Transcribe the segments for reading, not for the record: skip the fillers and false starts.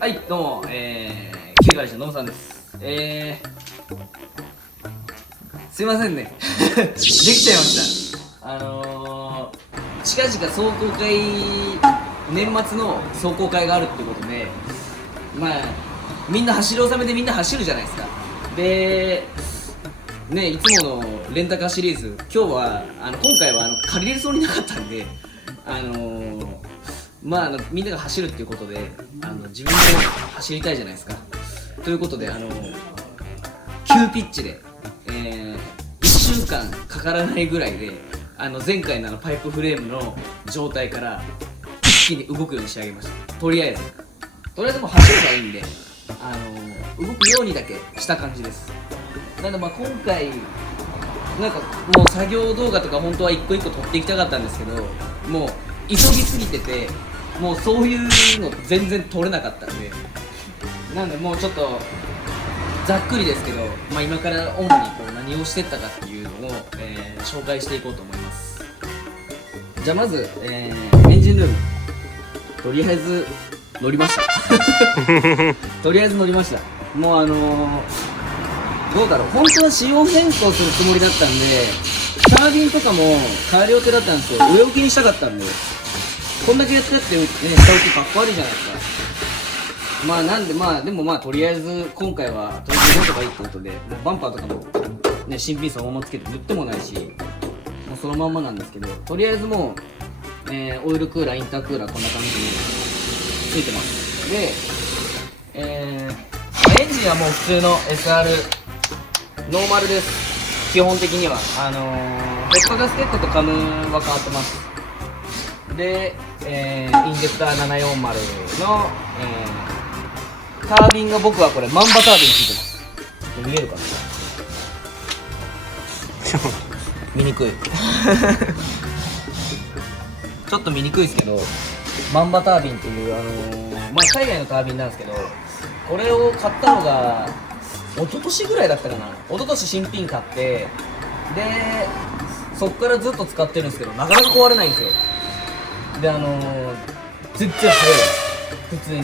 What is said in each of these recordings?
はい、どうも、キリカリシのノムさんです。すいませんね。できちゃいました。近々壮行会、年末の壮行会があるってことで、まあ、みんな走り納めでみんな走るじゃないですか。で、ね、いつものレンタカーシリーズ、今日は、今回は借りれそうになかったんで、みんなが走るっていうことで自分も走りたいじゃないですか。ということで急ピッチで、1週間かからないぐらいで前回のパイプフレームの状態から一気に動くように仕上げました。とりあえずもう走ればいいんで動くようにだけした感じです。なので今回なんかもう作業動画とか本当は一個一個撮っていきたかったんですけど、もう急ぎすぎててもうそういうの全然撮れなかったんで、なんでもうちょっとざっくりですけど、今から主に何をしてったかっていうのを、紹介していこうと思います。じゃあまず、エンジンルームとりあえず乗りましたとりあえず乗りました。もうどうだろう、本当は仕様変更するつもりだったんでタービンとかも変える予定だったんですよ。上置きにしたかったんで、こんだけやってってね、下置きかっこ悪いじゃないですか。なんででもとりあえず今回はとりあえずどうとかいいってことで、もうバンパーとかもね新品そのままつけて塗ってもないし、もうそのまんまなんですけど、とりあえずもう、オイルクーラー、インタークーラーこんな感じについてます。で、エンジンはもう普通の SR ノーマルです。基本的にはヘッドガスケットとカムは変わってます。で、インジェクター740の、タービンが僕はこれマンバタービンついてます。ちょっと見えるかな見にくいちょっと見にくいですけど、マンバタービンっていう海外のタービンなんですけど、これを買ったのが一昨年ぐらいだったかな。一昨年新品買って、でそっからずっと使ってるんですけど、なかなか壊れないんですよ。で全然速いです。普通に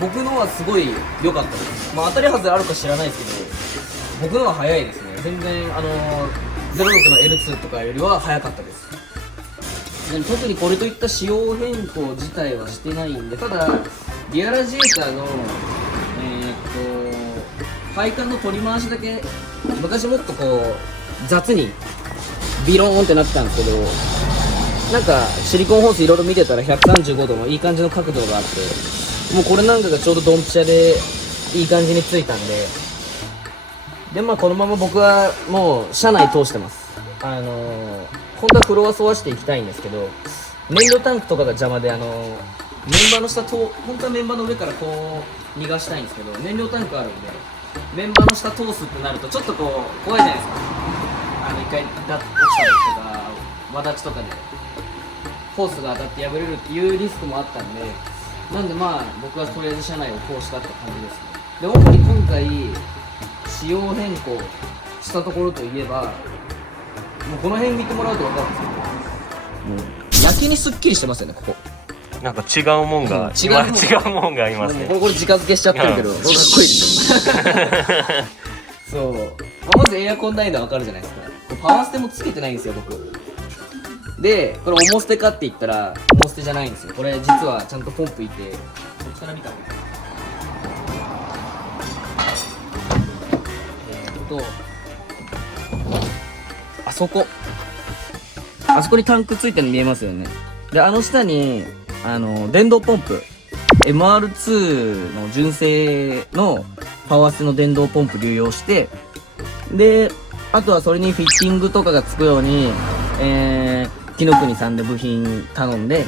僕のはすごい良かったです。当たり外れあるか知らないですけど、僕のは速いですね。全然06の L2 とかよりは速かったです。で特にこれといった仕様変更自体はしてないんで、ただリアラジエーターの配管の取り回しだけ昔もっと雑にビローンってなってたんですけど、なんかシリコンホースいろいろ見てたら135度のいい感じの角度があって、もうこれなんかがちょうどドンピシャでいい感じについたんで、このまま僕はもう車内通してます。本当はフロア沿わしていきたいんですけど、燃料タンクとかが邪魔でメンバーの下本当はメンバーの上から逃がしたいんですけど、燃料タンクあるんでメンバーの下通すってなるとちょっと怖いじゃないですか。一回落ちたりとかわだちとかでホースが当たって破れるっていうリスクもあったんで、なんで僕はとりあえず車内を通したって感じですね。で主に今回仕様変更したところといえば、もうこの辺見てもらうと分かるんですけど、やけにすっきりしてますよね。ここなんか違うもんが、違うもんがありますね。これ直付けしちゃってるけど、かっこいいですよそう、まずエアコンないのは分かるじゃないですか。パワーステもつけてないんですよ僕で。これ重捨てかって言ったら重捨てじゃないんですよ。これ実はちゃんとポンプいて、こっちから見た方がいい。あそこにタンクついてるの見えますよね。で下に電動ポンプ MR2 の純正のパワーステの電動ポンプ流用して、であとはそれにフィッティングとかがつくように紀ノ国さんで部品頼んで、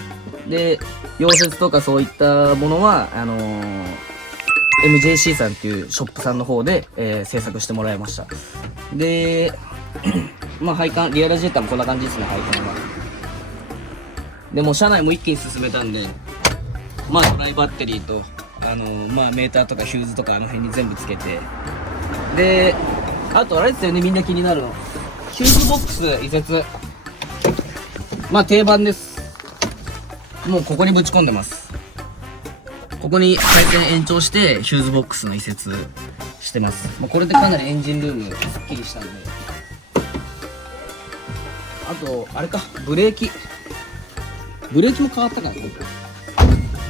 で溶接とかそういったものはMJC さんっていうショップさんの方で、制作してもらいました。で配管リアラジエーターもこんな感じですね。配管はでも車内も一気に進めたんで、ドライバッテリーとメーターとかヒューズとか辺に全部つけて、であとあれですよね、みんな気になるのヒューズボックス移設。定番です。もうここにぶち込んでます。ここに回転延長してヒューズボックスの移設してます。これでかなりエンジンルームすっきりしたんで。あとあれか、ブレーキも変わったからね。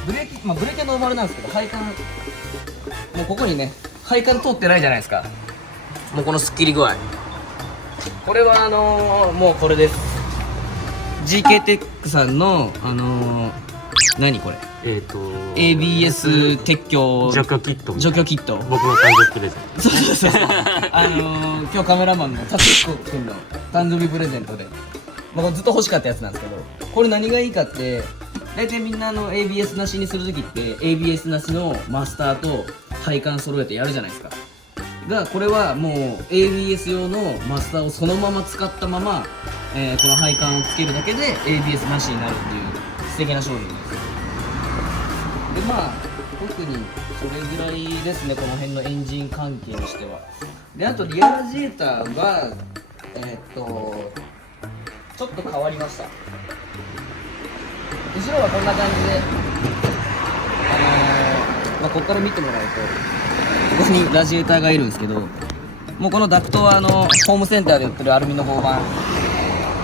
ブレーキはノーマルなんですけど、配管もうここにね、配管通ってないじゃないですか。もうこのすっきり具合、これはもうこれです。 GK テックさんの何これ、ABS 撤去除去キット。僕の誕生日プレゼント。そう今日カメラマンの達彦君の誕生日プレゼントで、ずっと欲しかったやつなんですけど、これ何がいいかって、大体みんなABS なしにするときって ABS なしのマスターと配管揃えてやるじゃないですか。がこれはもう ABS 用のマスターをそのまま使ったまま、この配管をつけるだけで ABS なしになるっていう素敵な商品です。で特にそれぐらいですね、この辺のエンジン関係にしては。であとリアラジエーターはちょっと変わりました。後ろはこんな感じで、ここから見てもらうとここにラジエーターがいるんですけど、もうこのダクトはホームセンターで売ってるアルミの合板、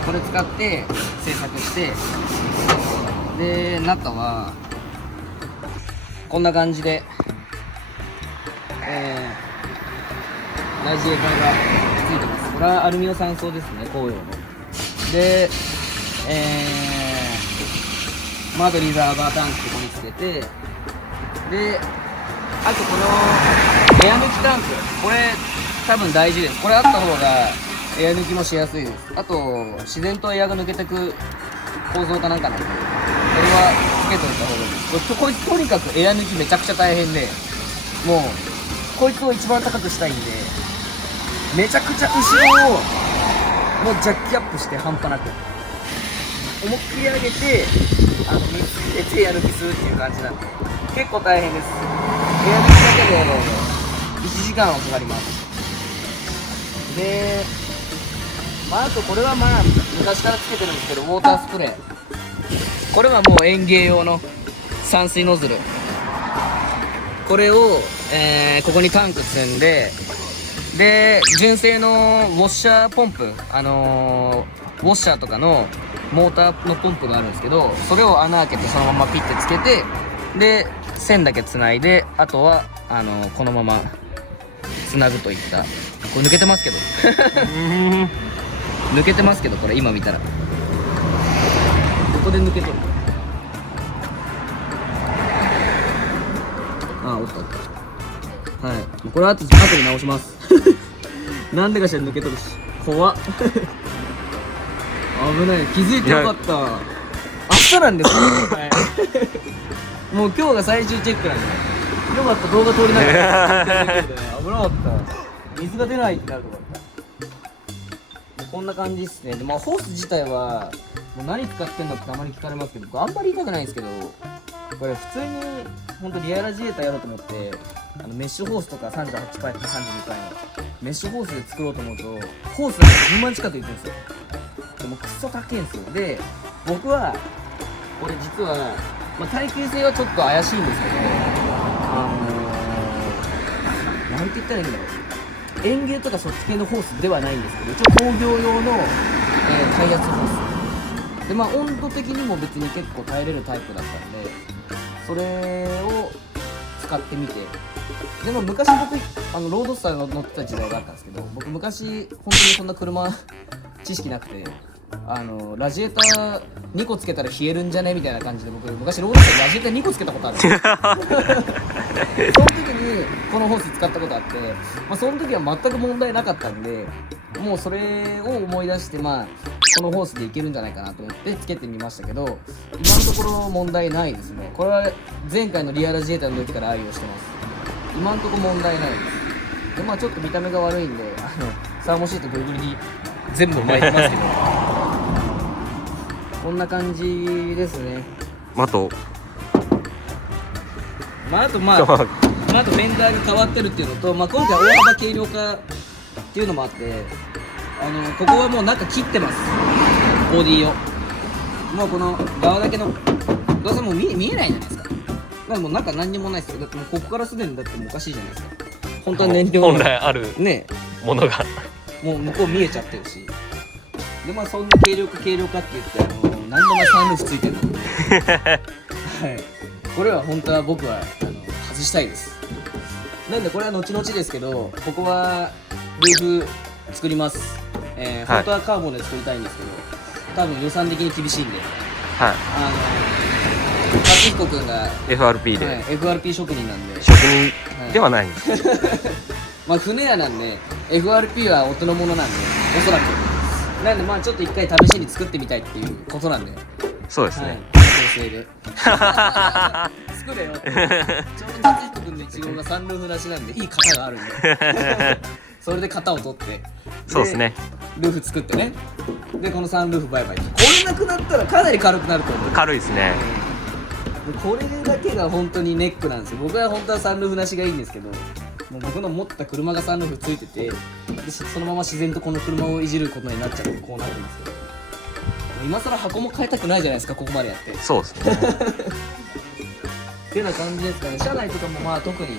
これ使って製作して、で中はこんな感じで、ラジエーターがついてます。これはアルミの3層ですね、紅葉の。であとリザーバータンクここにつけて、であとこのエア抜きタンク、これ多分大事です。これあった方がエア抜きもしやすいです。あと自然とエアが抜けてく構造かなんかなんで、これはつけといた方がいいです。こいつとにかくエア抜きめちゃくちゃ大変で、もうこいつを一番高くしたいんで、めちゃくちゃ後ろをもうジャッキアップして、半端なく思いっきり上げて水入れてエア抜きするっていう感じなんで、結構大変です。エア抜きだけで1時間はかかります。であとこれは昔からつけてるんですけど、ウォータースプレー、これはもう園芸用の散水ノズル、これを、ここにタンク積んで、で純正のウォッシャーポンプ、ウォッシャーとかのモーターのポンプがあるんですけど、それを穴開けてそのままピッてつけて、で線だけつないで、あとはこのままつなぐといった。これ抜けてますけど抜けてますけど、これ今見たらここで抜けとる。おったおった。はい、これ後で直しますなんでかしら抜けとるし、怖っ危ない、気づいてよかった。明日なんですよはいもう今日が最終チェックなんで、よかった、動画通りながら危なかった、水が出ないってなるとか。こんな感じですね。でホース自体はもう何使ってんのってあまり聞かれますけど、僕あんまり言いたくないんですけど、これ普通に本当リアラジエーターやろうと思って、メッシュホースとか38回とか32回のメッシュホースで作ろうと思うと、ホースなんか10万近くいくんですよ。でもクソ高いんですよ。で僕はこれ実は、耐久性はちょっと怪しいんですけど、なんて言ったらいいんだろう、園芸とかそっち系のホースではないんですけど、一応工業用の、耐圧ホースで、温度的にも別に結構耐えれるタイプだったんで、それを使ってみて、でも昔僕ロードスター乗ってた時代があったんですけど、僕昔本当にそんな車知識なくて、ラジエーター2個つけたら冷えるんじゃねみたいな感じで、僕昔ロードスターラジエーター2個つけたことあるんですよその時にこのホース使ったことあって、その時は全く問題なかったんで、もうそれを思い出して、このホースでいけるんじゃないかなと思ってつけてみましたけど、今のところ問題ないですね。これは前回のリアラジエーターの時から愛用してます。今のところ問題ないです。でちょっと見た目が悪いんで、サーモシートぐるぐるに全部巻いてますけどこんな感じですね。あとあとフェンダーが変わってるっていうのと、今回大幅軽量化っていうのもあって、ここはもう中切ってます、ボディを。もうこの側だけのどうせもう見えないじゃないですか。なんかもう中何にもないですよ。だってもうここからすでにだってもうおかしいじゃないですか。本当は燃料本来あるねものがもう向こう見えちゃってるし。でまあそんな軽量化って言って何度もサンルーフついてるので、はい、これは本当は僕は外したいです。なんでこれは後々ですけど、ここはルーフ作ります。本当はカーボンで作りたいんですけど、多分予算的に厳しいんで、はい勝彦君が FRP で、はい、FRP 職人なんで、職人ではないんです、まあ船屋なんで FRP は音のものなんで、おそらくなんでまあちょっと一回試しに作ってみたいっていうことなんで、そうですね、強制で作れよってちょうど勝彦君の1号がサンルーフなしなんでいい型があるんでそれで型を取ってそうですね、ルーフ作ってね、でこのサンルーフバイバイ、これなくなったらかなり軽くなると思う。軽いですね。これだけが本当にネックなんですよ。僕は本当はサンルーフなしがいいんですけど、もう僕の持った車がサンルーフついてて、でそのまま自然とこの車をいじることになっちゃってこうなってますけど、今更箱も変えたくないじゃないですか、ここまでやってそうですねってな感じですかね。車内とかもまあ特に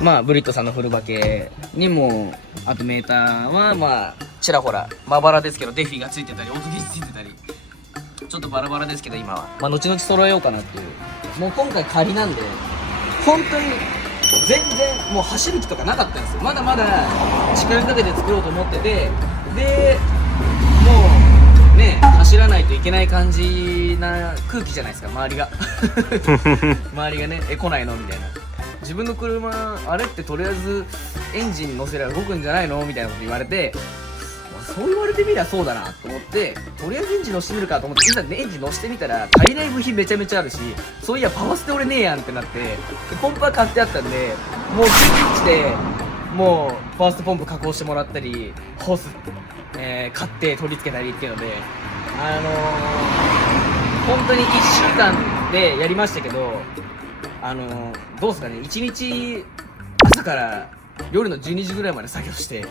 まあブリットさんのフルバケにも、あとメーターはまあちらほらまばらですけど、デフィがついてたり音ゲージついてたりちょっとバラバラですけど、今はまあ後々揃えようかなっていう。もう今回仮なんで本当に全然もう走る気とかなかったんですよ。まだまだ時間かけて作ろうと思ってて、でもうね走らないといけない感じな空気じゃないですか、周りが周りがね来ないのみたいな。自分の車あれってとりあえずエンジン乗せれば動くんじゃないのみたいなこと言われて、そう言われてみりゃそうだなと思って、とりあえずエンジン乗せてみるかと思って、いざエンジン乗せてみたら足りない部品めちゃめちゃあるし、そういやパワーステ俺ねえやんってなって、でポンプは買ってあったんで、もう急ピッチでもうファーストポンプ加工してもらったり、ホース、買って取り付けたりっていうので、本当に1週間でやりましたけど、どうですかね、1日朝から夜の12時ぐらいまで作業して、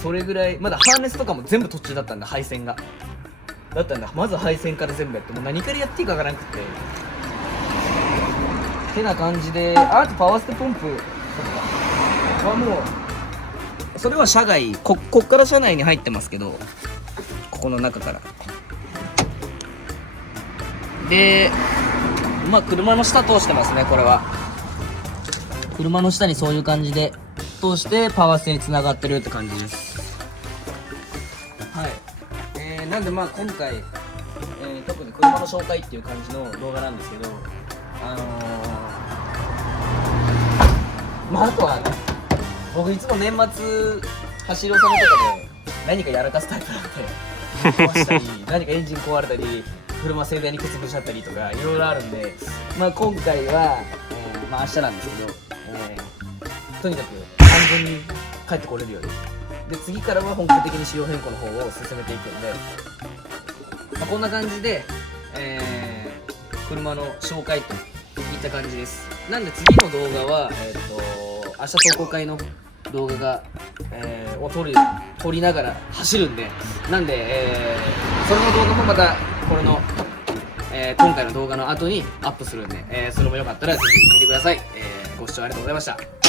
それぐらいまだハーネスとかも全部途中だったんだ、配線がだったんだ。まず配線から全部やって、もう何からやっていいかわからなくててな感じで、あとパワーステポンプとかはもうそれは車外、こっから車内に入ってますけど、ここの中からでまあ車の下通してますね。これは車の下にそういう感じで通してパワーステに繋がってるって感じです。はい、なんでまあ今回、特に車の紹介っていう感じの動画なんですけど、まああとはね、僕いつも年末走り納めとかで何かやらかすタイプなんで壊したり何かエンジン壊れたり車盛大に欠部しちゃったりとかいろいろあるんで、まあ今回は、まあ明日なんですけど、とにかく安全に帰ってこれるように、で次からは本格的に仕様変更の方を進めていくので、まあ、こんな感じで、車の紹介といった感じです。なんで次の動画は、明日投稿会の動画が、を撮りながら走るんで、なんで、それの動画もまたこれの、今回の動画の後にアップするんで、それもよかったらぜひ見てください。ご視聴ありがとうございました。